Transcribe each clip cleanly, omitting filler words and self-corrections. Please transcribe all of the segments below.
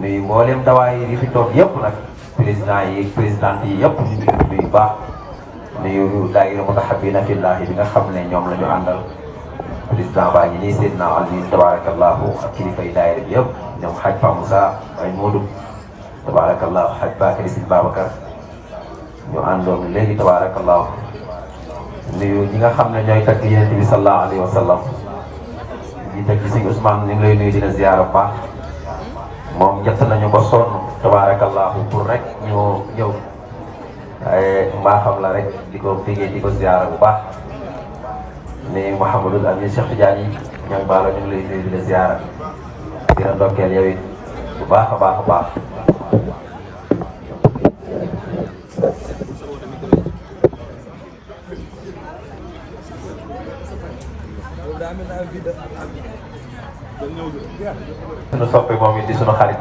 nuyu mboolem dawaay yi fi toog yëpp nag président yi présidente yi yëpp ñu ngi nuyu baax nuyu daayira Mutahabbina Fillahi bi nga xam ne ñoom la ñu àndal président baa ngi nii Seydina Aliou tabarakallahu ak kilifa yi daayira bi yëpp ñoom Hadj Pa Moussa ay Modou tabarakallahu Hadj Bakary Sy Babacar ñu àndoon léegi tabarakallahu nuyu ñi nga xam ne ñooy tagg Yonent bi sallallahu alayhi wa sallam ñi tagg si Ousmane ñu ngi lay nuyu dina ziyaara bu baax moom jot nañu ko sonn tabarakallahu pour rek ñu ñëw mbaaxam la rek di ko bégee di ko ziyaara bu baax ni Mouhamadul Amin Cheikh Tidiane yi ñoom baalo ñu ngi lay nuyu di la ziyaara di la ndokkeel yow it bu baax a baax a baax sunu soppe moom it di sunu xarit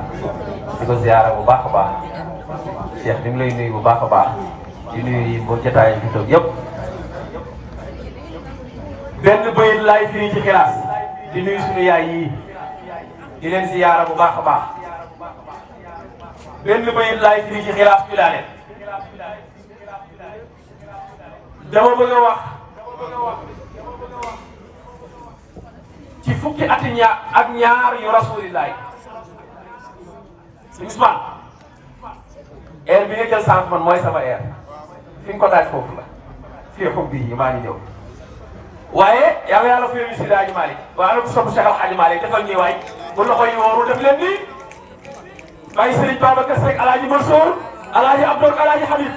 di ko ziyaara bu baax a baax Cheikh ñu ngi lay nuyu bu baax a baax di nuyu bu jotaay fi toog yëpp benn bayit laay firi ci xilaas di nuyu sunu yaay yii di leen ziyaara bu baax a baax benn bayit laay firi ci xilaas bi laa leen dama bëgg a wax ci fukki ati ak ñaar yu rasulillahi sëñ Ousmane air bi nga jël sànq man mooy sama air fi nga ko daaj foofu la fii xub bii maa ngi ñëw waaye yàlla yàlla fu yéen si Alaaji Malick waaye ala ko sopp Cheikh Alaaji Malick defal ñuy waay bu loxo yi wóoru def leen nii bàyyi Serigne Babacar Seck Alaaji Mansour Alaaji Abdou Alaaji Habib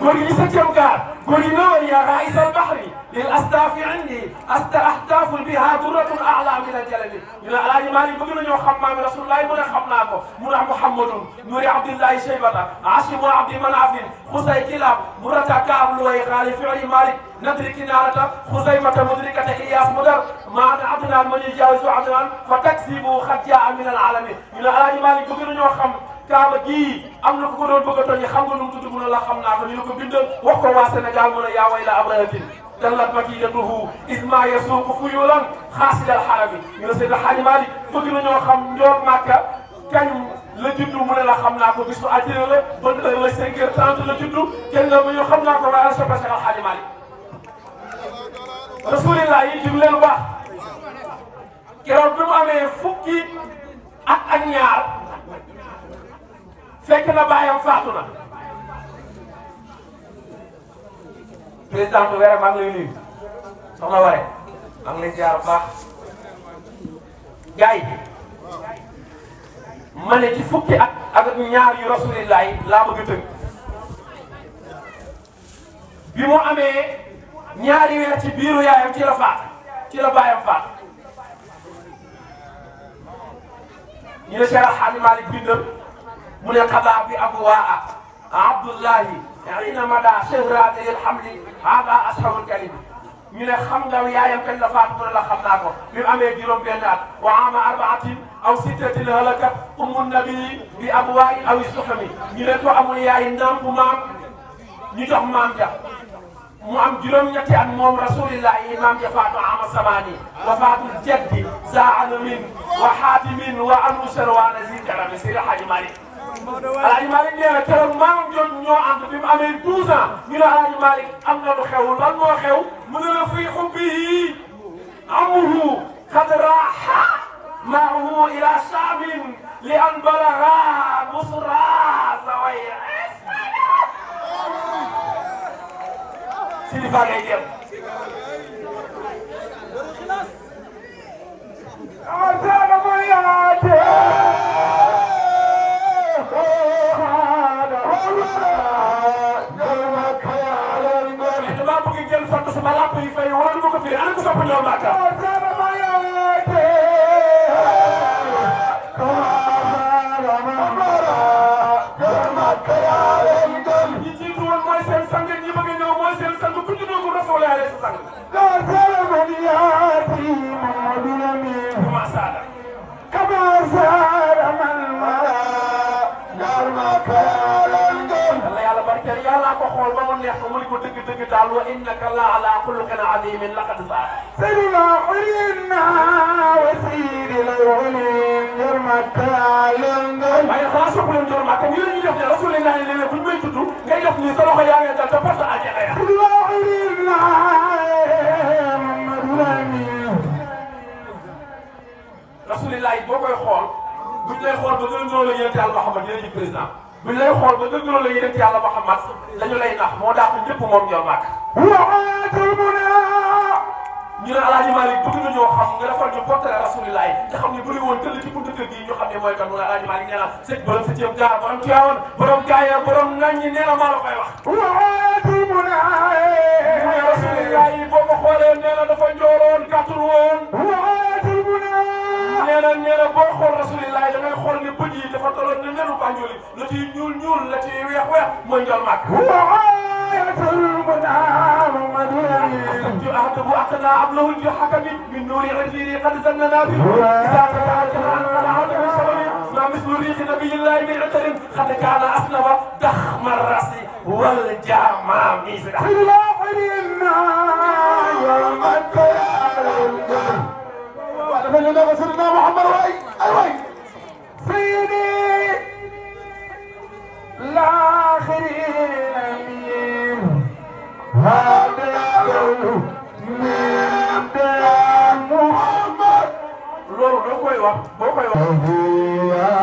góor gi ñu septième gaar góor gi ñëwoon yaa raïs al bahri lil asdaafi indi ahdaaful biha durratun a'la min al jalali ñu ne Alaaji Malick bëgg nañoo xam maami Rasulullahi mu ne xam naa ko mu ne Muhammadun nuri Abdillahi Shaybata Asimu Abdi Manafin Xusay Kilab Murata Kaab Luway xaali fi'li Malik nadri kinarata Xusaymata mudrikata Iyas Mudar maa Adnaan man yujawizu Adnaan fa taksibu xad jaa min al alami ñu ne Alaaji Malick bëgg nañoo xam Kaaba gii am na ku ko doon bëgg a tooñ xam nga nu mu tudd mu ne la xam naa ko ñu ne ko bindal wax ko waa Sénégal mu ne yaa wayla abrahatin dallat makidatuhu isma yasuuqu fuyulan xaasidal xarami ñu ne Seydi Hadji Malick bëgg nañoo xam njool Màkka kañ la juddu mu ne la xam naa ko bisu altine la ban heure la 5h30 la juddu kenn la ñu xam naa ko waaye la soppe Seydi Hadji Malick rasulillah yi jëm leen baax keroog bi mu amee fukki ak ñaar fekk na baayam faatu na président bu wér maa ngi lay nuyu soxna Waré maa ngi lay ziar bu baax gars yi ma ne ci fukki ak ñaar yu rasulillahi laa bëgg a tënk bi mu amee ñaari weer ci biiru yaayam ci la faat ci la baayam faat ñu ne Cheikh Alhaji Malick bindal mu ne xadaa bi abwaa Abdullahi ina mada sehraani lil hamli hada ashabul kalim ñu ne xam nga yaayam kañ la faatu mu ne la xam naa ko bi mu amee juróom-benn at wa ama arbaatin aw sittatin halakat ummu nabi bi abwaa'i aw suhami ñu ne ko amul yaay ndam bu maam ñu jox maam ja mu am juróom-ñetti at moom rasulillahi maam ja faatu ama samani wa faatu jaddi zaalamin wa haatimin wa anu serwaana zi karami Seydi Hadji Malick Alaaji Malick nee na keroog maamam jooju ñoo ànd bi mu amee 12 ans ñu ne Alaaji Malick am na lu xew lan moo xew mu ne la fii xubbihi amuhu qad raaha maahu ila saamin li an balaga busra zaway Sidi Fa ngay dem dama bëgg jël sant sama làpp yi fay wala ma ko firi ana ko sopp ñoo Màkka Come on, siyaare sa sang لا سلم ياتي محمد الامين ma saada كما سار من ما نار ما كان yàlla yàlla barkeel yàlla ko xool ba mu neex ko mu ni ko dëgg dëgg daal wa innaka la ala xuluqin azimin laqad saa سيدنا حرينا وسيد الأولين يرمى كالن waaye xanaa sopp leen doon maa comme yéen ñu def ne rasulillah ne leen buñ may tudd ngay def nii sa loxo yaa ngi dal te porte aljana ya سيدنا حرينا محمد الأمين rasulillah boo koy xool buñ lay xool ba gën a la yonent yàlla Muhammad yéen ji président buñ lay xool ba gën a la yonent yàlla Muhammad dañu lay nax moo dàq ñëpp moom ñoo màkk وعاد المنى ñu ne Alaaji Malick bëgg nañoo xam nga defal ñu portrait rasulillah nga xam ne bëri woon tëll ci buntu kër gi ñu xam ne mooy kan mu ne Alaaji Malick nee na sëñ borom sa jéem gaar borom Tiwaawan borom gaaya borom naññi nee na maa la koy wax وعاد المنى mu ne rasulillah boo ko xoolee nee na dafa njooroon gàttul woon وعاد المنى nee na boo xool rasulillah da ngay xool ne bët yi dafa tolloon ne nenu Banjul la ciy ñuul la ciy weex mooy njool màgg وعاد المنى محمد الأمين أهتم أقنى أبله الحكم من نور عزيزي قد زننا به إذا تكالك عن قناعة السبب ما مثل ريح نبي الله من عطر قد كان أصنب ضخم الرأس والجامع ميزرا سيدنا حرينا يوم القيامة فلنا سيدنا محمد وي أي سيدي الآخرين أمين هذا القول من محمد loolu doo koy wax boo koy wax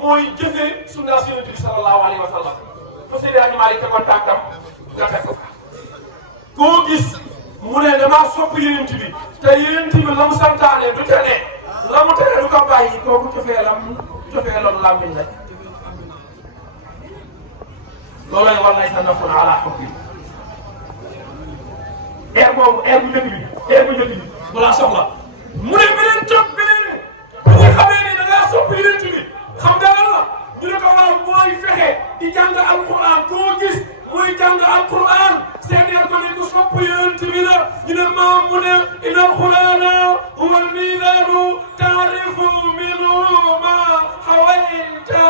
mooy jëfee sunna Yonent bi sallallahu alayhi wa sallam fa Seydi Hadji Malick tegoon tànkam nga teg ko koo gis mu ne damaa sopp Yonent bi te Yonent bi la mu santaane du te ne la mu tere du ko bàyyi kooku cofee loolu làmmiñ la loolay wallaay sa nafun ala hubbi air bu njëkk bi balaa soxla mu ne beneen toog beneen bi nga xamee ne da ngaa sopp Yonent bi xam nga lan la ñu ne ko waaw mooy fexe di jàng alquran koo gis muy jàng alquran seedeel ko ne ku sopp Yonent bi la ñu ne maam mu ne inna alqurana huwa almizaanu taarifu minhu ma hawayta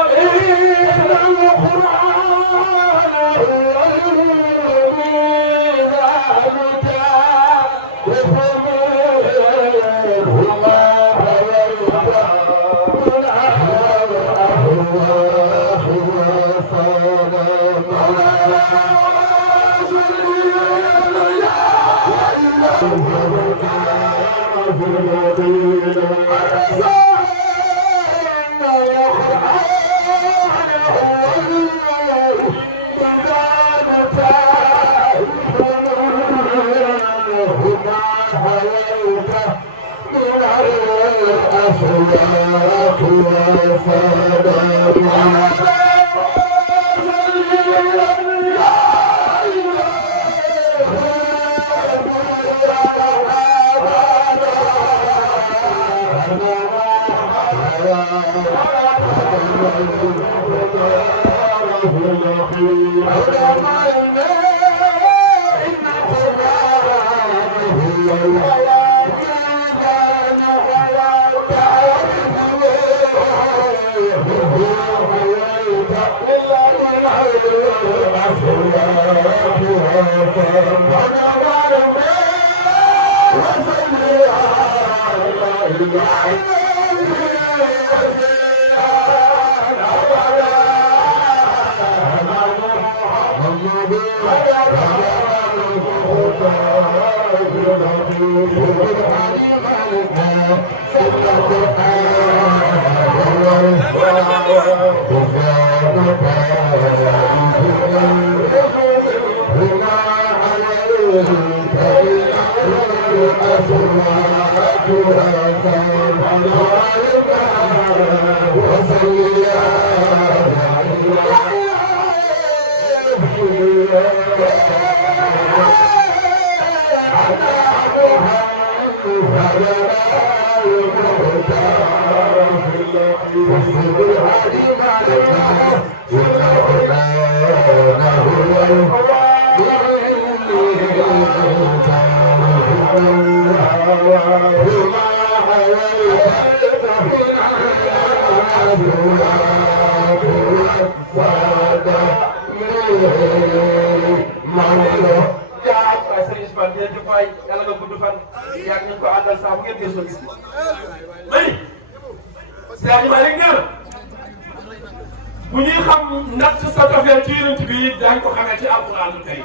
bu ñuy xam natt sa cofeel ci Yonent bi daañu ko xamee ci alquranul karim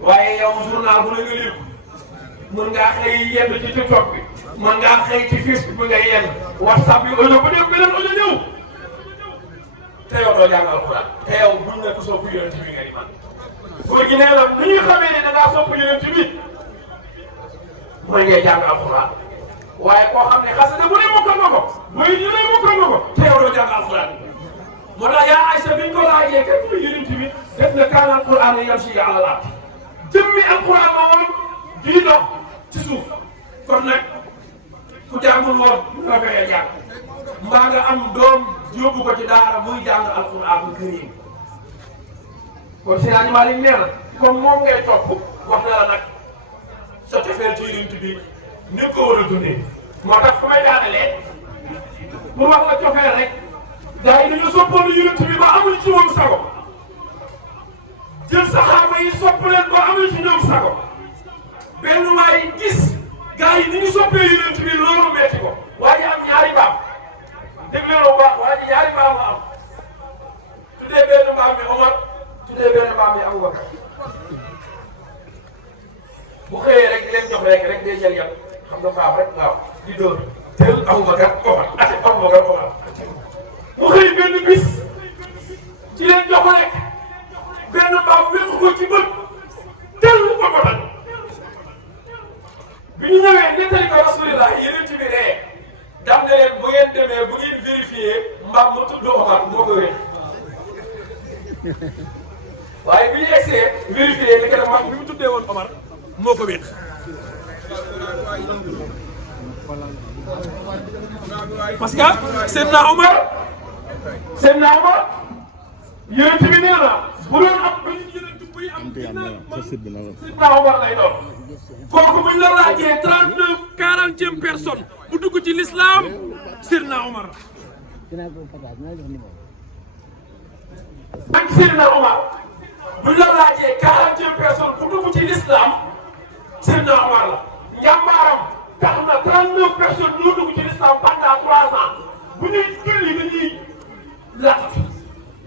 waaye yow journal bu la nga lire mën ngaa xëy yenn ci TikTok bi mën ngaa xëy ci Facebook bi ngay yenn WhatsApp bi audio ba dem beneen audio ñëw te yow doo jàng alquran te yow buñ ne ko sopp Yonent bi ngay man góor gi nee na nu ñuy xamee ne da ngaa sopp Yonent bi mooy ngay jàng alquran waaye koo xam ne xasida bu ne mokkal nga ko mooy ñu ne mokkal nga ko te yow doo jàng alquran moo tax yaa Aysa biñ ko laajee kat mooy Yonent bi def na kaana alquran yamshi ala al-ard jëmmi alquran ma woon di dox ci suuf kon nag ku jàngul woon nga fexee jàng mbaa nga am doom yóbbu ko ci daara muy jàng alquran karim kon Seydi Hadji Malick nee na comme moom ngay topp wax na la nag sa cofeel ci Yonent bi ni ko war a dundee moo tax fu may daanalee pour wax la cofeel rek gars yi dañu soppoon Yonent bi ba amul ci woon sago jël saxaaba yi sopp leen ba amul ci ñoom sago benn waay gis gars yi ni ñu soppee Yonent bi loolu metti ko waaye am ñaari baam dégg leen bu baax waaye ñaari baam la am tuddee benn baam bi Omar tuddee benn baam bi Aboubacar bu xëyee rek di leen jox rek day jël yàlla xam nga baax rek waaw di dóor teel Aboubacar Omar ati Aboubacar Omar waaye bi ñu essayé vérifié li nga mag bi mu tuddee woon Omar moo ko wéet. parce que Seydina Omar yonent bi nee na bu doon am ba ñu yonent buy am Seydina Omar lay doon. kooku bu ñu la laajee 40e personne bu dugg ci l'islam Seydina Omar. ak Seydina Omar bu ñu la laajee 40e personne bu dugg ci l'islam Seydina Omar la. njàmbaaram tax na 39 personnes ñoo dugg ci l'islam pendant 3 ans bu ñuy julli dañuy laqatu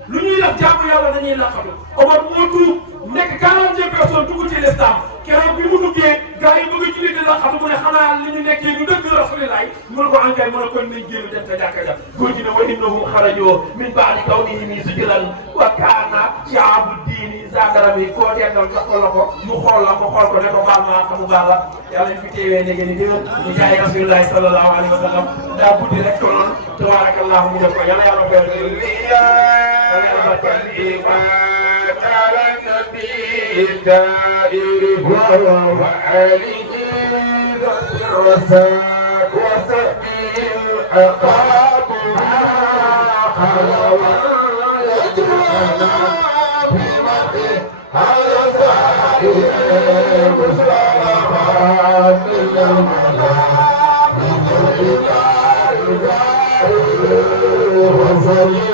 lu ñuy def jaamu yàlla dañuy laqatu Omar moo tuub nekk 40e personne dugg ci l'islam keroog bi mu duggee gars yi bëgg a julli di laqatu mu ne xanaa li ñu nekkee ñu dëgg rasulillahi mu ne ko ankay mën a kon nañ génn dem ca jàkka ja góor gi ne wa innahum xarajoo min ba'di kawnihim sujlan wa kaana sha'bu diini zaakaram yi koo dendal jox ko la ko mu xool la ko xool ko ne ko baal naa xamu baal la yàlla ñu fi teewee léegi ni déwén ñu jaay rasulillahi sallallahu alayhi wa sallam daa buddi rek ko noonu tabarakallahu mu def ko yàlla yàlla koy على النبي الدائر وآله الرساك وصحبه الأقاب خلوا يجرنا بمده على سائر المصطلحات وصلي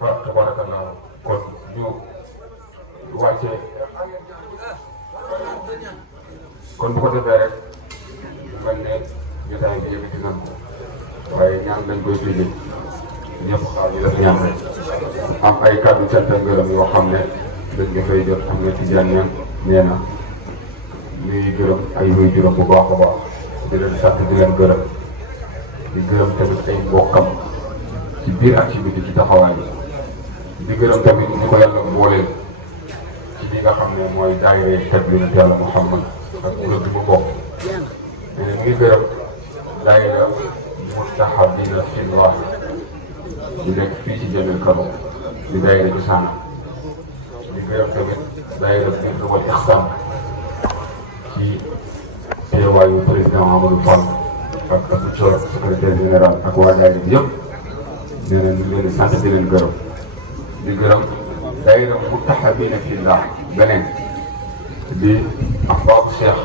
tabarakallah kon ñu wàcce kon bu ko defee rek mel ne jotaay bi yëkkati nañ ko waaye ñaan nañ koy tëjee ñëpp xaar ñu def ñaan rek am ay kàddu cant ak ngërëm yoo xam ne dañ ñu koy jot xam ne ci jànneen nee na ñuy gërëm ay wuy juróom bu baax a baax di leen sant di leen gërëm di gërëm tamit ay mbokkam ci biir ak ci biti ci taxawaay bi di gërëm tamit ñu ko yàlla booleel ci li nga xam ne mooy daayira teg bi nag yàlla Muhammad ak kuréel bi mu bokk mais mu ngi gërëm daayira Mustahabina Fillah di nekk fii ci Jamil Kano di daayira ci Sànn di gërëm tamit daayira Birr wal Ihsan ci teewaayu président Amadou Fall ak Abdou Thior secrétaire général ak waa daayira bi yëpp nee na ñu leen di sant di leen gërëm di gërëm daayira Mustahabina Fillah beneen di Ahbab Cheikh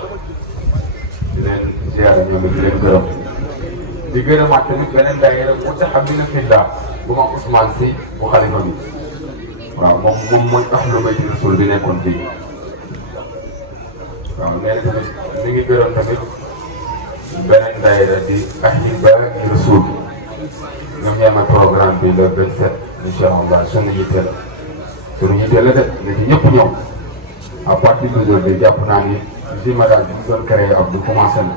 di leen ziyaara ñoom di leen gërëm di gërëmaat tamit beneen daayira Mustahabina Fillah bu ma Ousmane Sy bu xalifa bi waaw moom mooy ahlu bayti rasul bi nekkoon fii waaw nee na tamit mi ngi gërëm tamit beneen daayira di ahibba rasul ñoom ñoo amal programme bi le 27 incha allah sunu yitte la de na ci ñëpp ñëw à partir d'aujourd'hui jàpp naa ni Zimadan bi mu doon créé ab du commencé na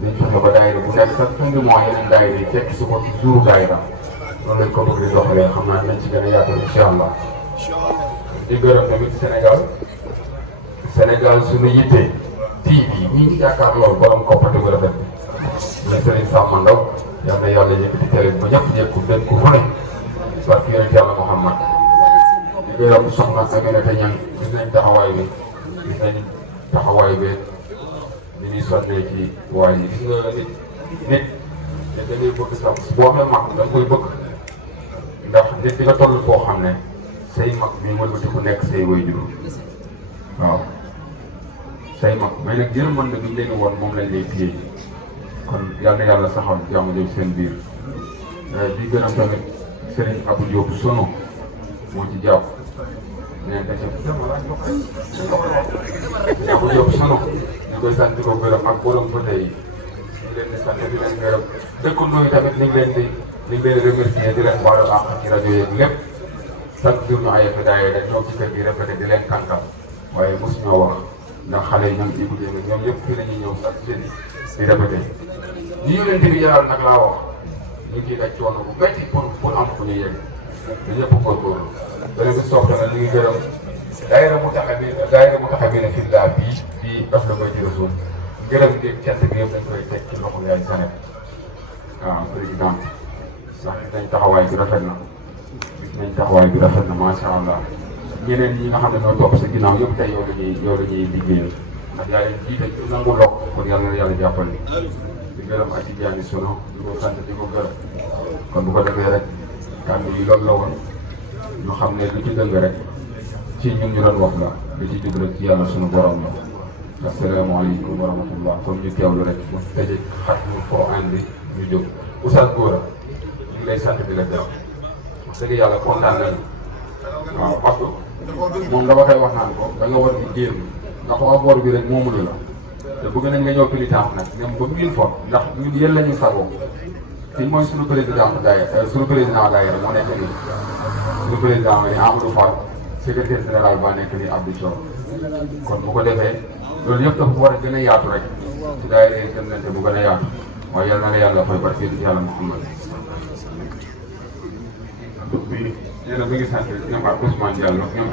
dañ fexe ba daayira bu nekk sax fin de mois yeneen daayira yi fekk si ko ci jour daayira noonu lañ ko bëgg di doxalee xam naa nañ ci gën a yaatal incha allah di gërëm tamit Sénégal suñu yitte TV ñi ngi jàkkaar lool borom koppate bu rafet ñu Serigne Samba Ndaw yal na yàlla yëkkati télé ba ñëpp yëg ko dégg ko fu ne parce que yonent yàlla Muhammad di gërëm soxna Aminata Ñang gis nañ taxawaay bi ni ñuy sonnee ci waay yi gis nga nit da ngay bëgg sax boo xee mag da nga koy bëgg ndax nit di nga toll foo xam ne say mag ñu wëlbati ku nekk say waajur waaw say mag mais nag yërmande bi ñu leen woon moom lañ lay téye kon yal na yàlla saxal jàmm jëm seen biir di gërëm tamit Serigne Abou Diop Sono moo ci jàpp nee na Abou Diop Sono ñu koy sant di ko gërëm ak borom ba tey ñu leen di sant di leen gërëm dëkkandoo yi tamit ñu ngi leen di remercier di leen baalu àq ci rajo yeeg lépp chaque jour ñu ay daayee rek ñoo ci kër gi répété di leen kànkam waaye mosu ñoo wax ndax xale yi ñoom écouté na ñoom ñëpp fii la ñuy ñëw chaque jeudi di répété ñi ñu leen di yaral nag laa wax ñu ngi daj coono bu métti pour am fu ñu yegg te ñëpp góorgóorlu beneen bi soxla na ñu ngi gërëm daayira mu taxa bi ne filla bii daf la koy jëra suul gërëm gi cant bi yëpp dañ koy teg ci loxo yaay Sanet waaw président ndax gis nañ taxawaay bi rafet na macha allah ñeneen ñi nga xam ne ñoo topp sa ginnaaw yëpp tey yow la ñuy liggéeyal ndax yaa leen jiite ci nangu lokk kon yàlla na yàlla jàppale di gërëm ak Tidiane Sono di ko sant di ko gërëm kon bu ko defee rek kàddu yi loolu la woon ñu xam ne lu ci dëng rek ci ñun ñu doon wax la lu ci jub rek ci yàlla sunu borom la. asalaamaaleykum wa rahmatullah kon ñu teewlu rek bu tëjee xatmu Quran bi ñu jóg Oustaz Gora ñu ngi lay sant di la gërëm wax dëgg yàlla kontaan nañu waaw parce que moom dama koy wax naan ko da nga war di jéem ndax waa boor bi rek moomu la te bëgg nañ nga ñëw pénitence nag ñoom ba 1000 fois ndax ñun yéen la ñuy sagoo fii mooy suñu président daayira moo nekk nii suñu président ma ni Amadou Fall secrétaire général ba nekk nii Abdou Thior kon bu ko defee loolu yëpp dafa war a gën a yaatu rek ci daayira yi gën nañ te bu gën a yaatu waaye yal na la yàlla fay barke yàlla Muhammad bi nee na mi ngi sant ñoom ak Ousmane Diallo ñoom